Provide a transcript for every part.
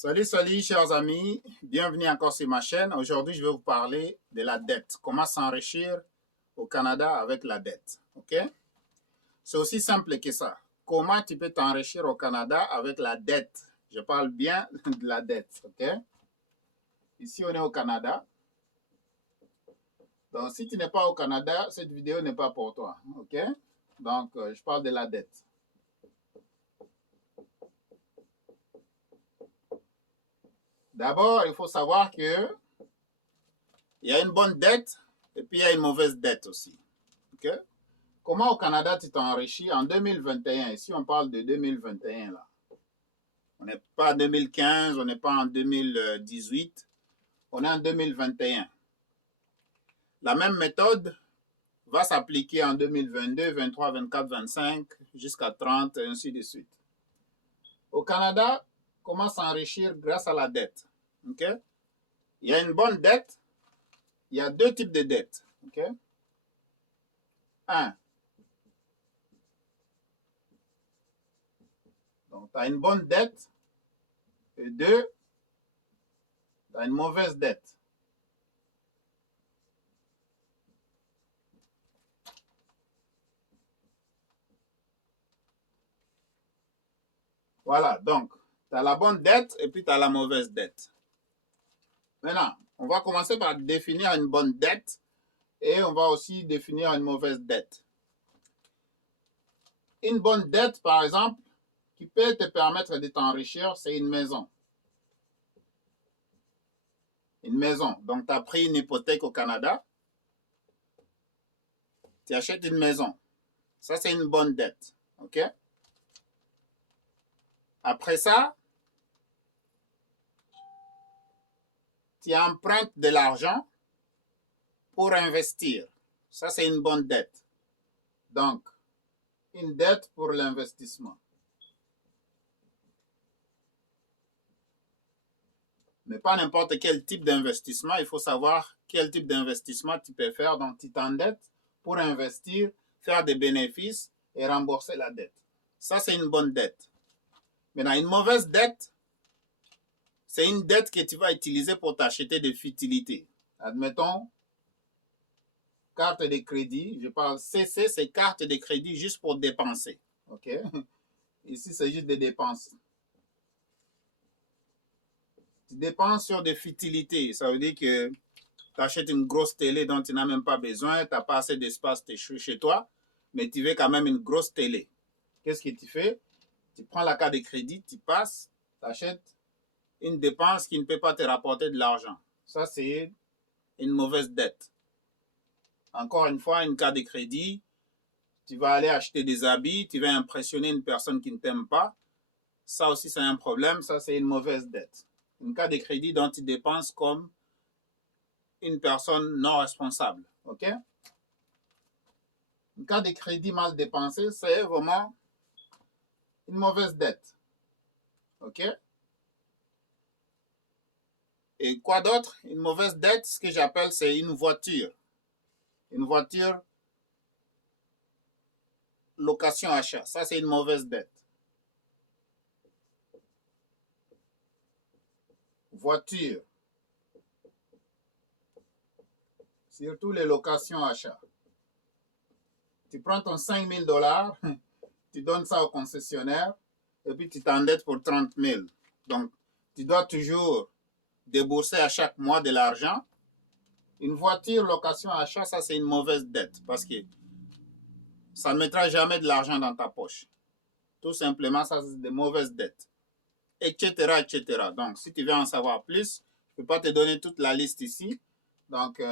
Salut, salut, chers amis. Bienvenue encore sur ma chaîne. Aujourd'hui, je vais vous parler de la dette. Comment s'enrichir au Canada avec la dette. OK? C'est aussi simple que ça. Comment tu peux t'enrichir au Canada avec la dette? Je parle bien de la dette. OK? Ici, on est au Canada. Donc, si tu n'es pas au Canada, cette vidéo n'est pas pour toi. OK? Donc, je parle de la dette. D'abord, il faut savoir que il y a une bonne dette et puis il y a une mauvaise dette aussi. OK? Comment au Canada tu t'enrichis en 2021? Ici, on parle de 2021 là. On n'est pas en 2015, on n'est pas en 2018, on est en 2021. La même méthode va s'appliquer en 2022, 23, 24, 25, jusqu'à 30, et ainsi de suite. Au Canada, comment s'enrichir grâce à la dette? Okay? Il y a une bonne dette, il y a deux types de dettes. Okay? Un, donc tu as une bonne dette, et deux, tu as une mauvaise dette. Voilà, donc, tu as la bonne dette et puis tu as la mauvaise dette. Maintenant, on va commencer par définir une bonne dette et on va aussi définir une mauvaise dette. Une bonne dette, par exemple, qui peut te permettre de t'enrichir, c'est une maison. Une maison. Donc, tu as pris une hypothèque au Canada, tu achètes une maison. Ça, c'est une bonne dette. OK? Après ça, tu empruntes de l'argent pour investir. Ça, c'est une bonne dette. Donc, une dette pour l'investissement. Mais pas n'importe quel type d'investissement. Il faut savoir quel type d'investissement tu peux faire. Donc, tu t'endettes pour investir, faire des bénéfices et rembourser la dette. Ça, c'est une bonne dette. Maintenant, une mauvaise dette, c'est une dette que tu vas utiliser pour t'acheter des futilités. Admettons, carte de crédit. Je parle CC, c'est carte de crédit juste pour dépenser. OK? Ici, c'est juste des dépenses. Tu dépenses sur des futilités. Ça veut dire que tu achètes une grosse télé dont tu n'as même pas besoin, tu n'as pas assez d'espace chez toi, mais tu veux quand même une grosse télé. Qu'est-ce que tu fais? Tu prends la carte de crédit, tu passes, tu achètes une dépense qui ne peut pas te rapporter de l'argent. Ça, c'est une mauvaise dette. Encore une fois, une carte de crédit, tu vas aller acheter des habits, tu vas impressionner une personne qui ne t'aime pas. Ça aussi, c'est un problème. Ça, c'est une mauvaise dette. Une carte de crédit dont tu dépenses comme une personne non responsable. OK? Une carte de crédit mal dépensée, c'est vraiment une mauvaise dette. OK? Et quoi d'autre? Une mauvaise dette, ce que j'appelle, c'est une voiture. Une voiture location-achat. Ça, c'est une mauvaise dette. Voiture. Surtout les locations-achats. Tu prends ton 5 000 $, tu donnes ça au concessionnaire, et puis tu t'endettes pour 30 000. Donc, tu dois toujours débourser à chaque mois de l'argent. Une voiture location-achat, ça, c'est une mauvaise dette parce que ça ne mettra jamais de l'argent dans ta poche. Tout simplement, ça, c'est des mauvaises dettes, etc., etc. Donc, si tu veux en savoir plus, je ne peux pas te donner toute la liste ici. Donc,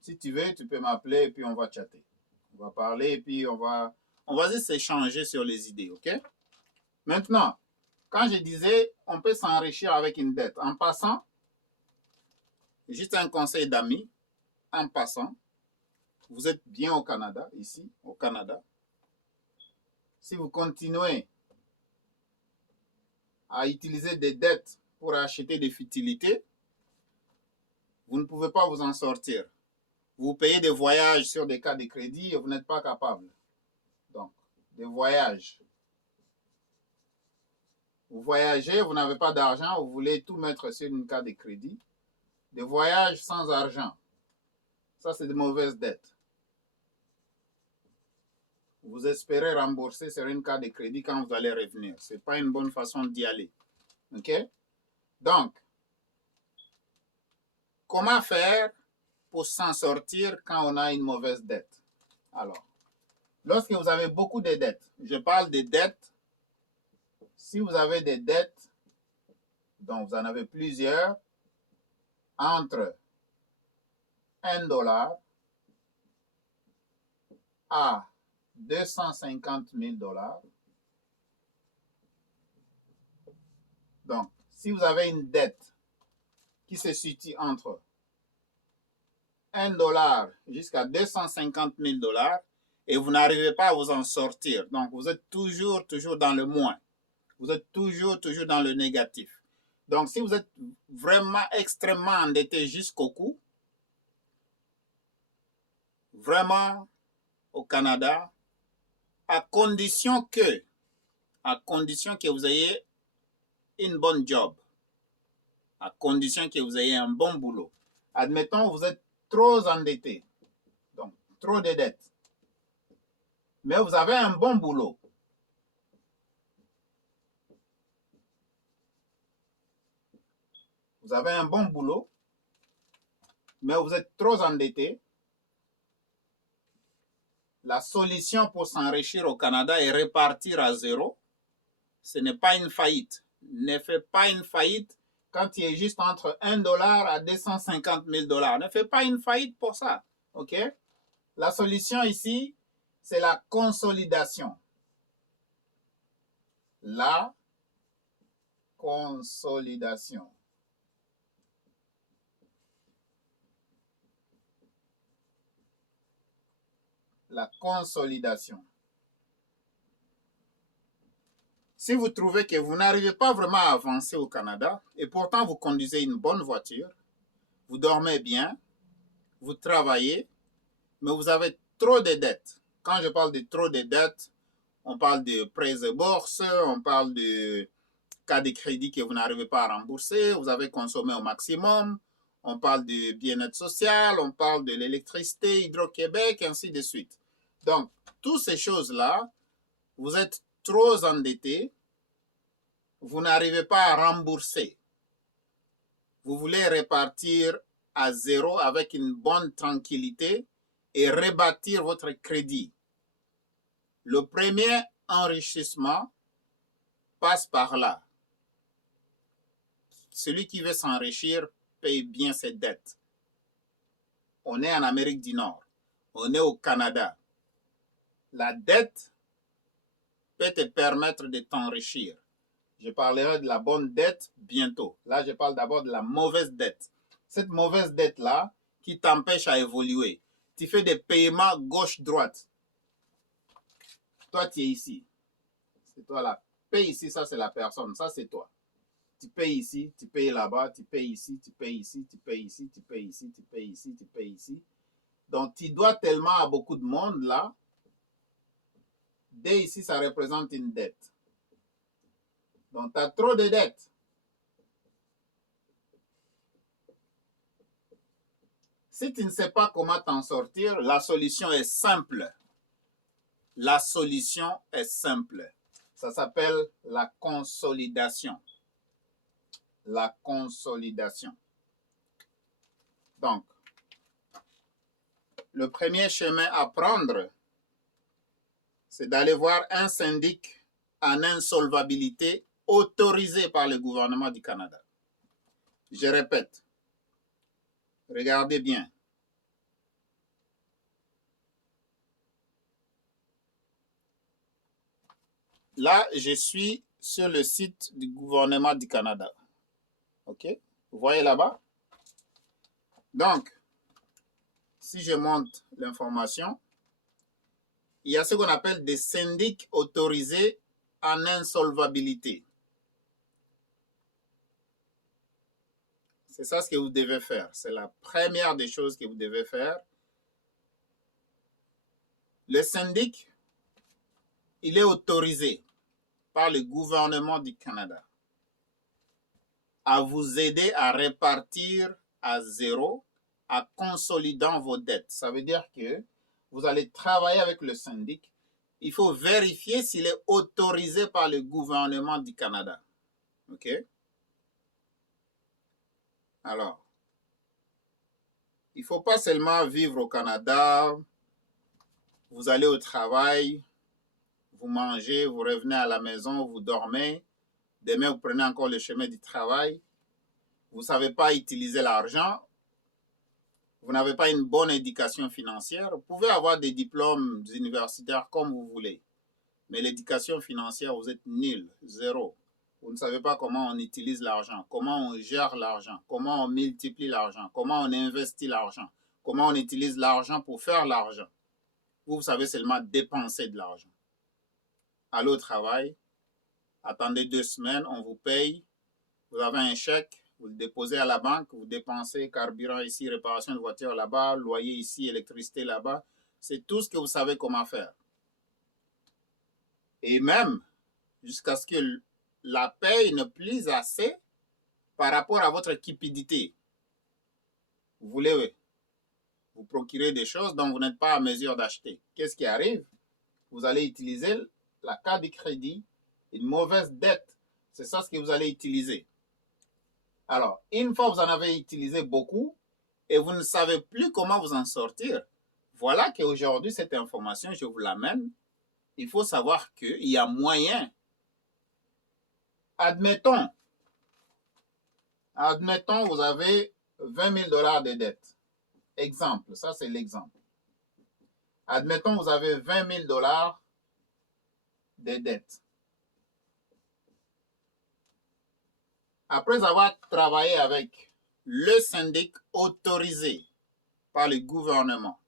si tu veux, tu peux m'appeler et puis on va chatter. On va parler et puis on va juste s'échanger sur les idées, OK? Maintenant, quand je disais, on peut s'enrichir avec une dette. En passant, juste un conseil d'amis, en passant, vous êtes bien au Canada, ici, au Canada. Si vous continuez à utiliser des dettes pour acheter des futilités, vous ne pouvez pas vous en sortir. Vous payez des voyages sur des cartes de crédit et vous n'êtes pas capable. Donc, des voyages. Vous voyagez, vous n'avez pas d'argent, vous voulez tout mettre sur une carte de crédit. Des voyages sans argent. Ça, c'est de mauvaises dettes. Vous espérez rembourser sur une carte de crédit quand vous allez revenir. Ce n'est pas une bonne façon d'y aller. OK? Donc, comment faire pour s'en sortir quand on a une mauvaise dette? Alors, lorsque vous avez beaucoup de dettes, je parle des dettes. Si vous avez des dettes, donc vous en avez plusieurs, entre $1 à 250 000 $. Donc, si vous avez une dette qui se situe entre $1 jusqu'à 250 000 $ et vous n'arrivez pas à vous en sortir, donc vous êtes toujours dans le moins. Vous êtes toujours dans le négatif. Donc, si vous êtes vraiment extrêmement endetté jusqu'au cou, vraiment au Canada, à condition que vous ayez une bonne job, à condition que vous ayez un bon boulot. Admettons, vous êtes trop endetté, donc trop de dettes, mais vous avez un bon boulot. Vous avez un bon boulot, mais vous êtes trop endetté. La solution pour s'enrichir au Canada est repartir à zéro. Ce n'est pas une faillite. Ne fais pas une faillite quand tu es juste entre $1 à 250 000 $. Ne fais pas une faillite pour ça. OK? La solution ici, c'est la consolidation. La consolidation. La consolidation. Si vous trouvez que vous n'arrivez pas vraiment à avancer au Canada, et pourtant vous conduisez une bonne voiture, vous dormez bien, vous travaillez, mais vous avez trop de dettes. Quand je parle de trop de dettes, on parle de prêts de bourse, on parle de cas de crédit que vous n'arrivez pas à rembourser, vous avez consommé au maximum, on parle de bien-être social, on parle de l'électricité, Hydro-Québec, ainsi de suite. Donc, toutes ces choses-là, vous êtes trop endetté, vous n'arrivez pas à rembourser. Vous voulez repartir à zéro avec une bonne tranquillité et rebâtir votre crédit. Le premier enrichissement passe par là. Celui qui veut s'enrichir paye bien ses dettes. On est en Amérique du Nord. On est au Canada. La dette peut te permettre de t'enrichir. Je parlerai de la bonne dette bientôt. Là, je parle d'abord de la mauvaise dette. Cette mauvaise dette-là qui t'empêche à évoluer. Tu fais des paiements gauche-droite. Toi, tu es ici. C'est toi là. Paye ici, ça c'est la personne. Ça c'est toi. Tu payes ici, tu payes là-bas, tu payes ici, tu payes ici, tu payes ici, tu payes ici, tu payes ici, tu payes ici. Donc, tu dois tellement à beaucoup de monde là. Dès ici, ça représente une dette. Donc, tu as trop de dettes. Si tu ne sais pas comment t'en sortir, la solution est simple. La solution est simple. Ça s'appelle la consolidation. La consolidation. Donc, le premier chemin à prendre, c'est d'aller voir un syndic en insolvabilité autorisé par le gouvernement du Canada. Je répète, regardez bien. Là, je suis sur le site du gouvernement du Canada. OK? Vous voyez là-bas? Donc, si je monte l'information, il y a ce qu'on appelle des syndics autorisés en insolvabilité. C'est ça ce que vous devez faire. C'est la première des choses que vous devez faire. Le syndic, il est autorisé par le gouvernement du Canada. à vous aider à répartir à zéro, en consolidant vos dettes. Ça veut dire que vous allez travailler avec le syndic. Il faut vérifier s'il est autorisé par le gouvernement du Canada. OK? Alors, il ne faut pas seulement vivre au Canada, vous allez au travail, vous mangez, vous revenez à la maison, vous dormez, demain vous prenez encore le chemin du travail, vous ne savez pas utiliser l'argent, vous n'avez pas une bonne éducation financière, vous pouvez avoir des diplômes universitaires comme vous voulez, mais l'éducation financière, vous êtes nul, zéro. Vous ne savez pas comment on utilise l'argent, comment on gère l'argent, comment on multiplie l'argent, comment on investit l'argent, comment on utilise l'argent pour faire l'argent. Vous savez seulement dépenser de l'argent. Allez au travail, attendez 2 semaines, on vous paye, vous avez un chèque, vous le déposez à la banque, vous dépensez carburant ici, réparation de voiture là-bas, loyer ici, électricité là-bas. C'est tout ce que vous savez comment faire. Et même, jusqu'à ce que la paye ne plus assez par rapport à votre cupidité. Vous voulez vous procurer des choses dont vous n'êtes pas à mesure d'acheter. Qu'est-ce qui arrive? Vous allez utiliser la carte de crédit, une mauvaise dette. C'est ça ce que vous allez utiliser. Alors, une fois que vous en avez utilisé beaucoup et vous ne savez plus comment vous en sortir, voilà qu'aujourd'hui, cette information, je vous l'amène. Il faut savoir qu'il y a moyen. Admettons, vous avez 20 000 $ de dettes. Exemple, ça c'est l'exemple. Admettons, vous avez 20 000 $ de dettes. Après avoir travaillé avec le syndic autorisé par le gouvernement,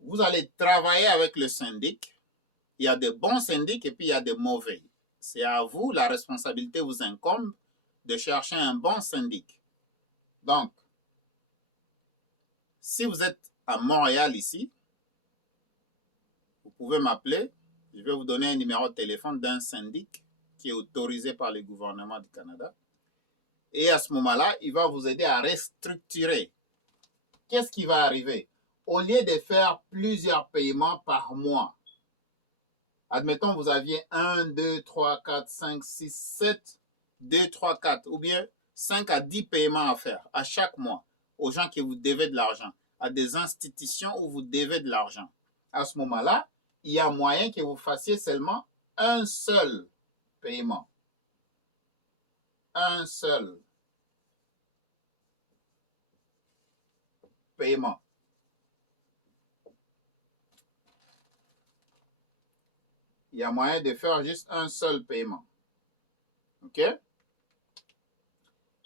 vous allez travailler avec le syndic. Il y a de bons syndics et puis il y a de mauvais. C'est à vous, la responsabilité vous incombe de chercher un bon syndic. Donc, si vous êtes à Montréal ici, vous pouvez m'appeler. Je vais vous donner un numéro de téléphone d'un syndic qui est autorisé par le gouvernement du Canada. Et à ce moment-là, il va vous aider à restructurer. Qu'est-ce qui va arriver? Au lieu de faire plusieurs paiements par mois, admettons vous aviez 1, 2, 3, 4, 5, 6, 7, 2, 3, 4, ou bien 5 à 10 paiements à faire à chaque mois aux gens qui vous devez de l'argent, à des institutions où vous devez de l'argent. À ce moment-là, il y a moyen que vous fassiez seulement un seul paiement. Un seul paiement. Il y a moyen de faire juste un seul paiement. OK?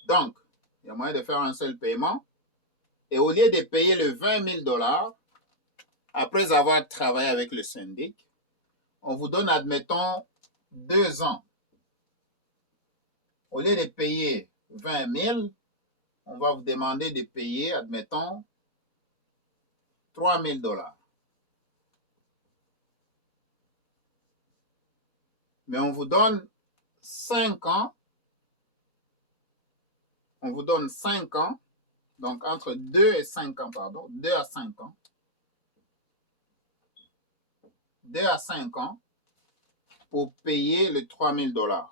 Donc, il y a moyen de faire un seul paiement. Et au lieu de payer le 20 000 $, après avoir travaillé avec le syndic, on vous donne, admettons, 2 ans. Au lieu de payer 20 000, on va vous demander de payer, admettons, 3 000 $. Mais on vous donne 5 ans. On vous donne 5 ans, donc entre 2 et 5 ans, pardon, 2 à 5 ans. 2 à 5 ans pour payer les 3 000 $.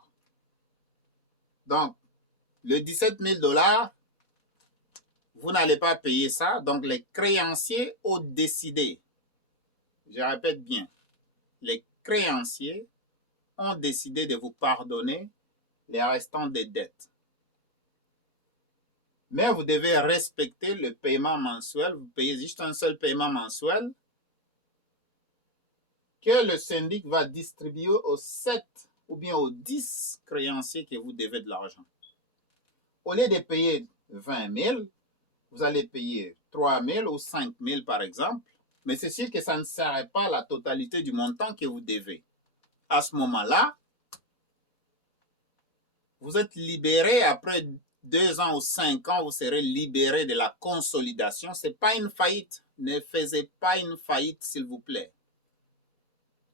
Donc, le 17 000 $, vous n'allez pas payer ça. Donc, les créanciers ont décidé, je répète bien, les créanciers ont décidé de vous pardonner les restants des dettes. Mais vous devez respecter le paiement mensuel. Vous payez juste un seul paiement mensuel que le syndic va distribuer aux 7 ou bien aux 10 créanciers que vous devez de l'argent. Au lieu de payer 20 000, vous allez payer 3 000 ou 5 000 par exemple, mais c'est sûr que ça ne serait pas la totalité du montant que vous devez. À ce moment-là, vous êtes libéré après 2 ans ou 5 ans, vous serez libéré de la consolidation. Ce n'est pas une faillite. Ne faisez pas une faillite, s'il vous plaît.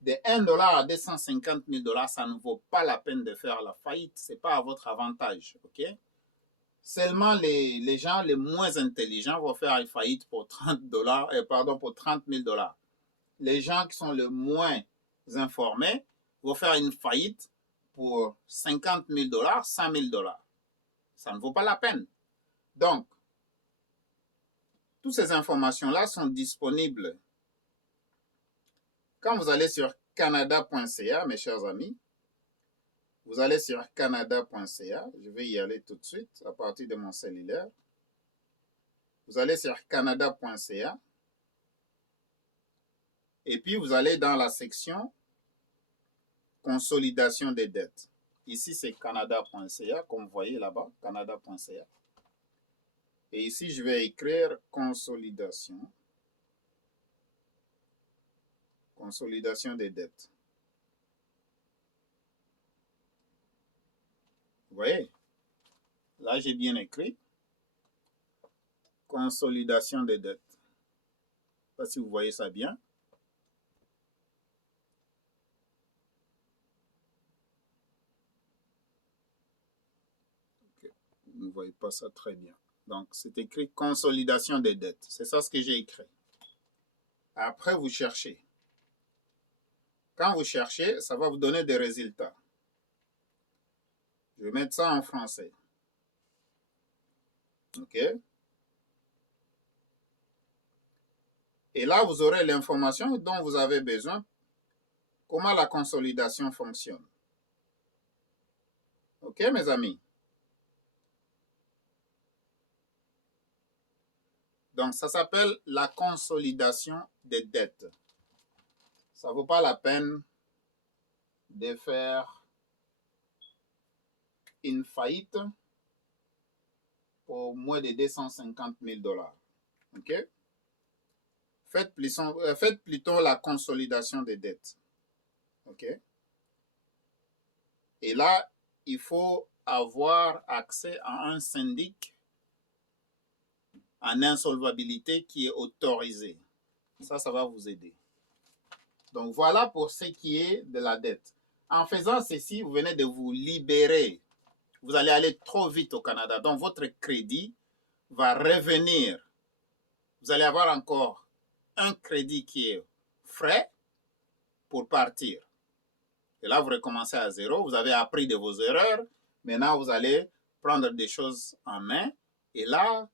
de 1 dollar à 250 000 $, ça ne vaut pas la peine de faire la faillite. Ce n'est pas à votre avantage. OK? Seulement les gens les moins intelligents vont faire une faillite pour 30 dollars, pour 30 000 $. Les gens qui sont les moins informés vont faire une faillite pour 50 000 $, 100 000 $. Ça ne vaut pas la peine. Donc, toutes ces informations-là sont disponibles. Quand vous allez sur canada.ca, mes chers amis, vous allez sur canada.ca. Je vais y aller tout de suite à partir de mon cellulaire. Vous allez sur canada.ca. Et puis, vous allez dans la section consolidation des dettes. Ici, c'est canada.ca, comme vous voyez là-bas, canada.ca. Et ici, je vais écrire consolidation. Consolidation des dettes. Vous voyez? Là, j'ai bien écrit. Consolidation des dettes. Je ne sais pas si vous voyez ça bien. Okay. Vous ne voyez pas ça très bien. Donc, c'est écrit consolidation des dettes. C'est ça ce que j'ai écrit. Après, vous cherchez. Quand vous cherchez, ça va vous donner des résultats. Je vais mettre ça en français. OK? Et là, vous aurez l'information dont vous avez besoin, comment la consolidation fonctionne. OK, mes amis? Donc, ça s'appelle la consolidation des dettes. Ça ne vaut pas la peine de faire une faillite pour moins de 250 000 $. OK? Faites plutôt la consolidation des dettes. OK? Et là, il faut avoir accès à un syndic en insolvabilité qui est autorisé. Ça va vous aider. Donc, voilà pour ce qui est de la dette. En faisant ceci, vous venez de vous libérer. Vous allez aller trop vite au Canada. Donc, votre crédit va revenir. Vous allez avoir encore un crédit qui est frais pour partir. Et là, vous recommencez à zéro. Vous avez appris de vos erreurs. Maintenant, vous allez prendre des choses en main. Et là,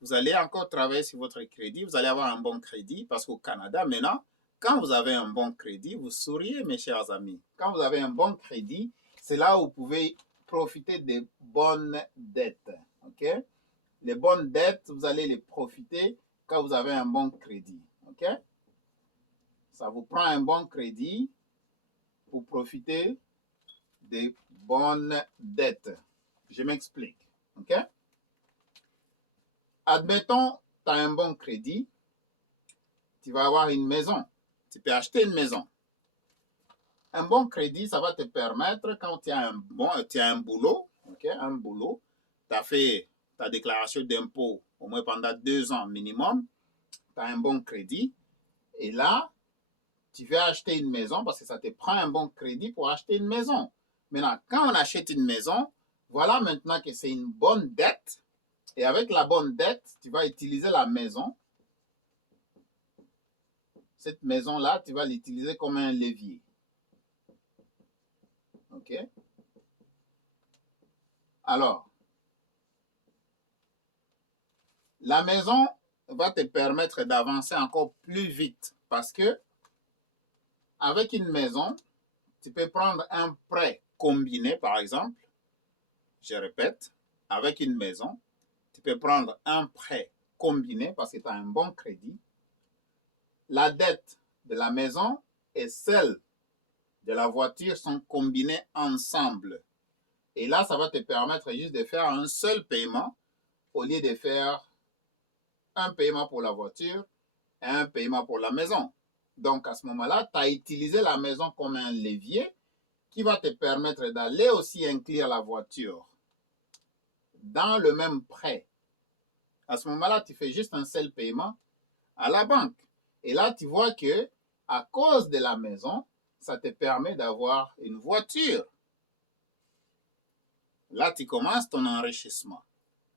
vous allez encore travailler sur votre crédit. Vous allez avoir un bon crédit parce qu'au Canada, maintenant, quand vous avez un bon crédit, vous souriez, mes chers amis. Quand vous avez un bon crédit, c'est là où vous pouvez profiter des bonnes dettes. OK? Les bonnes dettes, vous allez les profiter quand vous avez un bon crédit. OK? Ça vous prend un bon crédit pour profiter des bonnes dettes. Je m'explique. OK? Admettons, tu as un bon crédit, tu vas avoir une maison. Tu peux acheter une maison. Un bon crédit, ça va te permettre, quand tu as un boulot, okay, un boulot, tu as fait ta déclaration d'impôt au moins pendant 2 ans minimum, tu as un bon crédit, et là, tu veux acheter une maison parce que ça te prend un bon crédit pour acheter une maison. Maintenant, quand on achète une maison, voilà maintenant que c'est une bonne dette, et avec la bonne dette, tu vas utiliser la maison. Cette maison-là, tu vas l'utiliser comme un levier. OK? Alors, la maison va te permettre d'avancer encore plus vite parce que avec une maison, tu peux prendre un prêt combiné, par exemple. Je répète, avec une maison, tu peux prendre un prêt combiné parce que tu as un bon crédit. La dette de la maison et celle de la voiture sont combinées ensemble. Et là, ça va te permettre juste de faire un seul paiement au lieu de faire un paiement pour la voiture et un paiement pour la maison. Donc, à ce moment-là, tu as utilisé la maison comme un levier qui va te permettre d'aller aussi inclure la voiture dans le même prêt. À ce moment-là, tu fais juste un seul paiement à la banque. Et là, tu vois que à cause de la maison, ça te permet d'avoir une voiture. Là, tu commences ton enrichissement.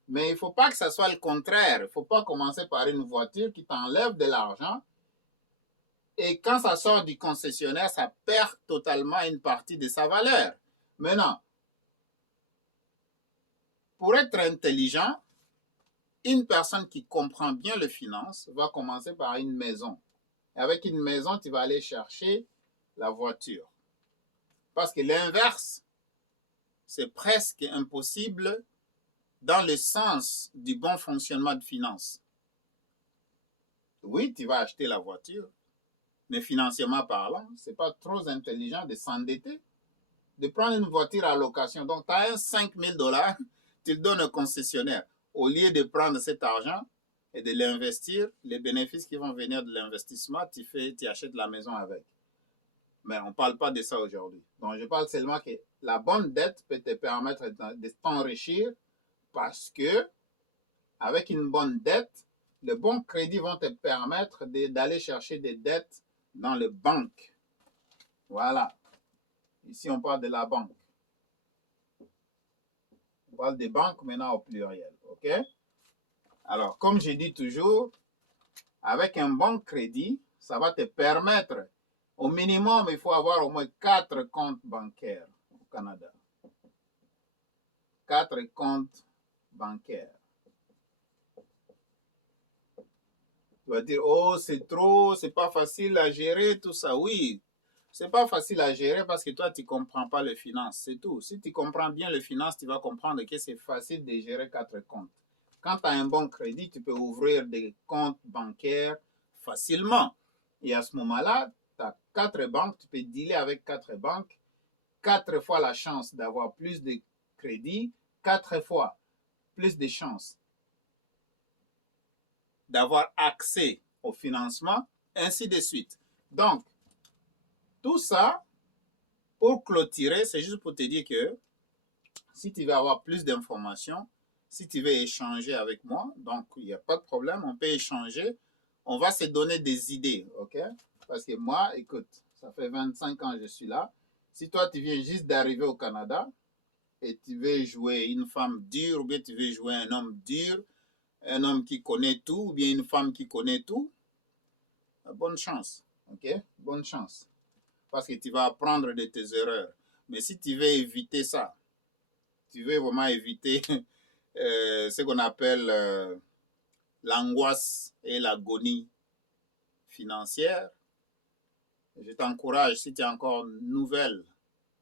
Mais il ne faut pas que ça soit le contraire. Il ne faut pas commencer par une voiture qui t'enlève de l'argent. Et quand ça sort du concessionnaire, ça perd totalement une partie de sa valeur. Maintenant, pour être intelligent, une personne qui comprend bien les finances va commencer par une maison. Et avec une maison, tu vas aller chercher la voiture. Parce que l'inverse, c'est presque impossible dans le sens du bon fonctionnement de finances. Oui, tu vas acheter la voiture, mais financièrement parlant, ce n'est pas trop intelligent de s'endetter, de prendre une voiture à location. Donc, tu as un 5 000 $, tu le donnes au concessionnaire. Au lieu de prendre cet argent et de l'investir, les bénéfices qui vont venir de l'investissement, tu achètes la maison avec. Mais on ne parle pas de ça aujourd'hui. Donc, je parle seulement que la bonne dette peut te permettre de t'enrichir parce que, avec une bonne dette, les bons crédits vont te permettre d'aller chercher des dettes dans les banques. Voilà. Ici, on parle de la banque. On parle des banques maintenant au pluriel. OK? Alors, comme je dis toujours, avec un bon crédit, ça va te permettre, au minimum, il faut avoir au moins 4 comptes bancaires au Canada. 4 comptes bancaires. Tu vas dire, oh, c'est trop, c'est pas facile à gérer, tout ça. Oui, c'est pas facile à gérer parce que toi, tu ne comprends pas les finances, c'est tout. Si tu comprends bien les finances, tu vas comprendre que c'est facile de gérer 4 comptes. Quand tu as un bon crédit, tu peux ouvrir des comptes bancaires facilement. Et à ce moment-là, tu as 4 banques, tu peux dealer avec 4 banques, 4 fois la chance d'avoir plus de crédit, 4 fois plus de chances d'avoir accès au financement, ainsi de suite. Donc, tout ça, pour clôturer, c'est juste pour te dire que si tu veux avoir plus d'informations, si tu veux échanger avec moi, donc il n'y a pas de problème, on peut échanger. On va se donner des idées, OK? Parce que moi, écoute, ça fait 25 ans que je suis là. Si toi, tu viens juste d'arriver au Canada et tu veux jouer une femme dure ou bien tu veux jouer un homme dur, un homme qui connaît tout ou bien une femme qui connaît tout, bonne chance, OK? Bonne chance. Parce que tu vas apprendre de tes erreurs. Mais si tu veux éviter ça, tu veux vraiment éviter ce qu'on appelle l'angoisse et l'agonie financière, je t'encourage, si tu es encore nouvelle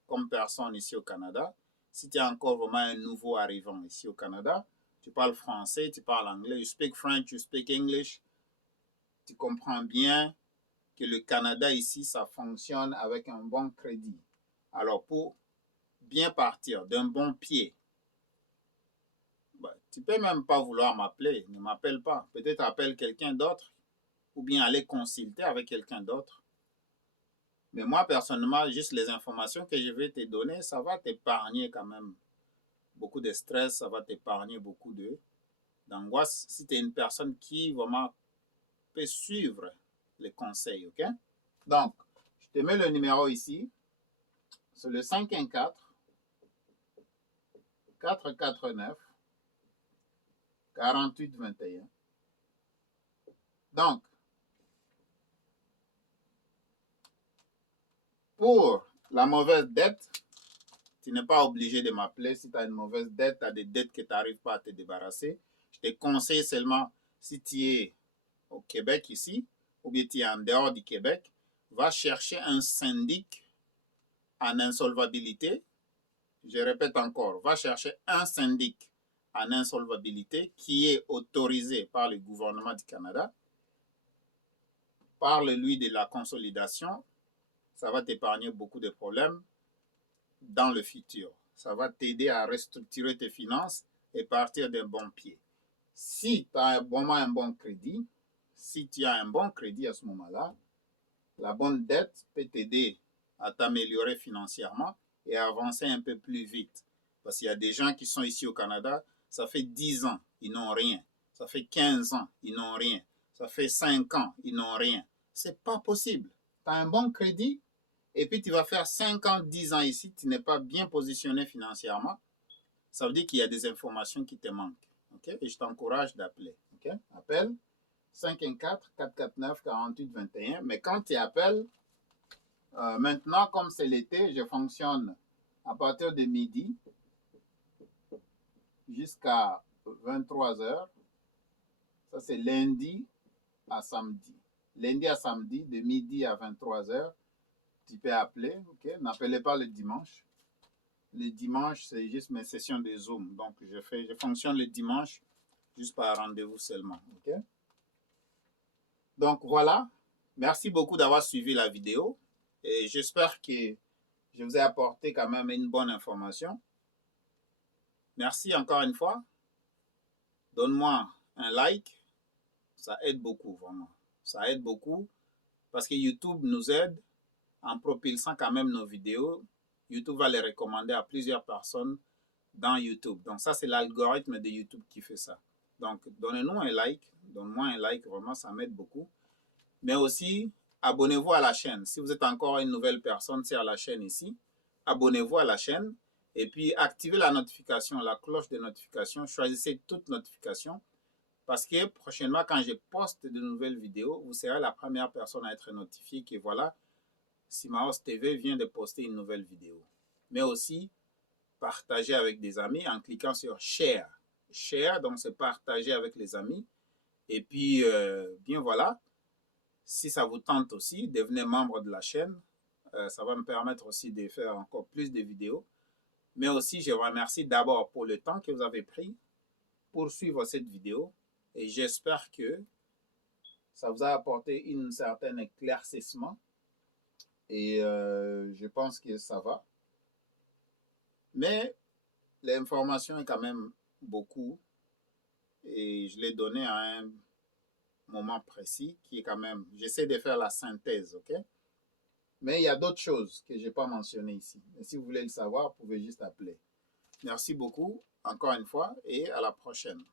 comme personne ici au Canada, si tu es encore vraiment un nouveau arrivant ici au Canada, tu parles français, tu parles anglais, you speak French, you speak English, tu comprends bien que le Canada ici, ça fonctionne avec un bon crédit. Alors, pour bien partir d'un bon pied, tu ne peux même pas vouloir m'appeler, ne m'appelle pas. Peut-être appelle quelqu'un d'autre ou bien aller consulter avec quelqu'un d'autre. Mais moi, personnellement, juste les informations que je vais te donner, ça va t'épargner quand même beaucoup de stress, ça va t'épargner beaucoup d'angoisse si tu es une personne qui vraiment peut suivre les conseils, OK? Donc, je te mets le numéro ici. C'est le 514 449 4821. Donc, pour la mauvaise dette, tu n'es pas obligé de m'appeler. Si tu as une mauvaise dette, tu as des dettes que tu n'arrives pas à te débarrasser. Je te conseille seulement, si tu es au Québec ici, ou bien tu es en dehors du Québec, va chercher un syndic en insolvabilité. Je répète encore, va chercher un syndic en insolvabilité qui est autorisé par le gouvernement du Canada. Parle-lui de la consolidation. Ça va t'épargner beaucoup de problèmes dans le futur. Ça va t'aider à restructurer tes finances et partir d'un bon pied. Si tu as vraiment un bon crédit, si tu as un bon crédit à ce moment-là, la bonne dette peut t'aider à t'améliorer financièrement et à avancer un peu plus vite. Parce qu'il y a des gens qui sont ici au Canada, ça fait 10 ans, ils n'ont rien. Ça fait 15 ans, ils n'ont rien. Ça fait 5 ans, ils n'ont rien. C'est pas possible. Tu as un bon crédit, et puis tu vas faire 5 ans, 10 ans ici, tu n'es pas bien positionné financièrement, ça veut dire qu'il y a des informations qui te manquent. Okay? Et je t'encourage d'appeler. Okay? Appelle 514-449-4821. Mais quand tu appelles, maintenant, comme c'est l'été, je fonctionne à partir de midi jusqu'à 23 h. Ça, c'est lundi à samedi. Lundi à samedi, de midi à 23 h, tu peux appeler. Okay? N'appelez pas le dimanche. Le dimanche, c'est juste mes sessions de Zoom. Donc, je fonctionne le dimanche juste par rendez-vous seulement. Okay? Donc, voilà. Merci beaucoup d'avoir suivi la vidéo. Et j'espère que je vous ai apporté quand même une bonne information. Merci encore une fois. Donne-moi un like. Ça aide beaucoup, vraiment. Ça aide beaucoup parce que YouTube nous aide en propulsant quand même nos vidéos. YouTube va les recommander à plusieurs personnes dans YouTube. Donc, ça, c'est l'algorithme de YouTube qui fait ça. Donc, donnez-nous un like. Donne-moi un like, vraiment, ça m'aide beaucoup. Mais aussi, abonnez-vous à la chaîne. Si vous êtes encore une nouvelle personne sur la chaîne ici, abonnez-vous à la chaîne et puis activez la notification, la cloche de notification. Choisissez toute notification parce que prochainement, quand je poste de nouvelles vidéos, vous serez la première personne à être notifiée que voilà, Simaos TV vient de poster une nouvelle vidéo. Mais aussi, partagez avec des amis en cliquant sur Share. Share, donc c'est partager avec les amis. Et puis, bien voilà, si ça vous tente aussi, devenez membre de la chaîne. Ça va me permettre aussi de faire encore plus de vidéos. Mais aussi, je vous remercie d'abord pour le temps que vous avez pris pour suivre cette vidéo. Et j'espère que ça vous a apporté un certain éclaircissement. Et je pense que ça va. Mais l'information est quand même beaucoup. Et je l'ai donné à un moment précis qui est quand même... J'essaie de faire la synthèse, ok? Mais il y a d'autres choses que je n'ai pas mentionnées ici. Et si vous voulez le savoir, vous pouvez juste appeler. Merci beaucoup, encore une fois, et à la prochaine.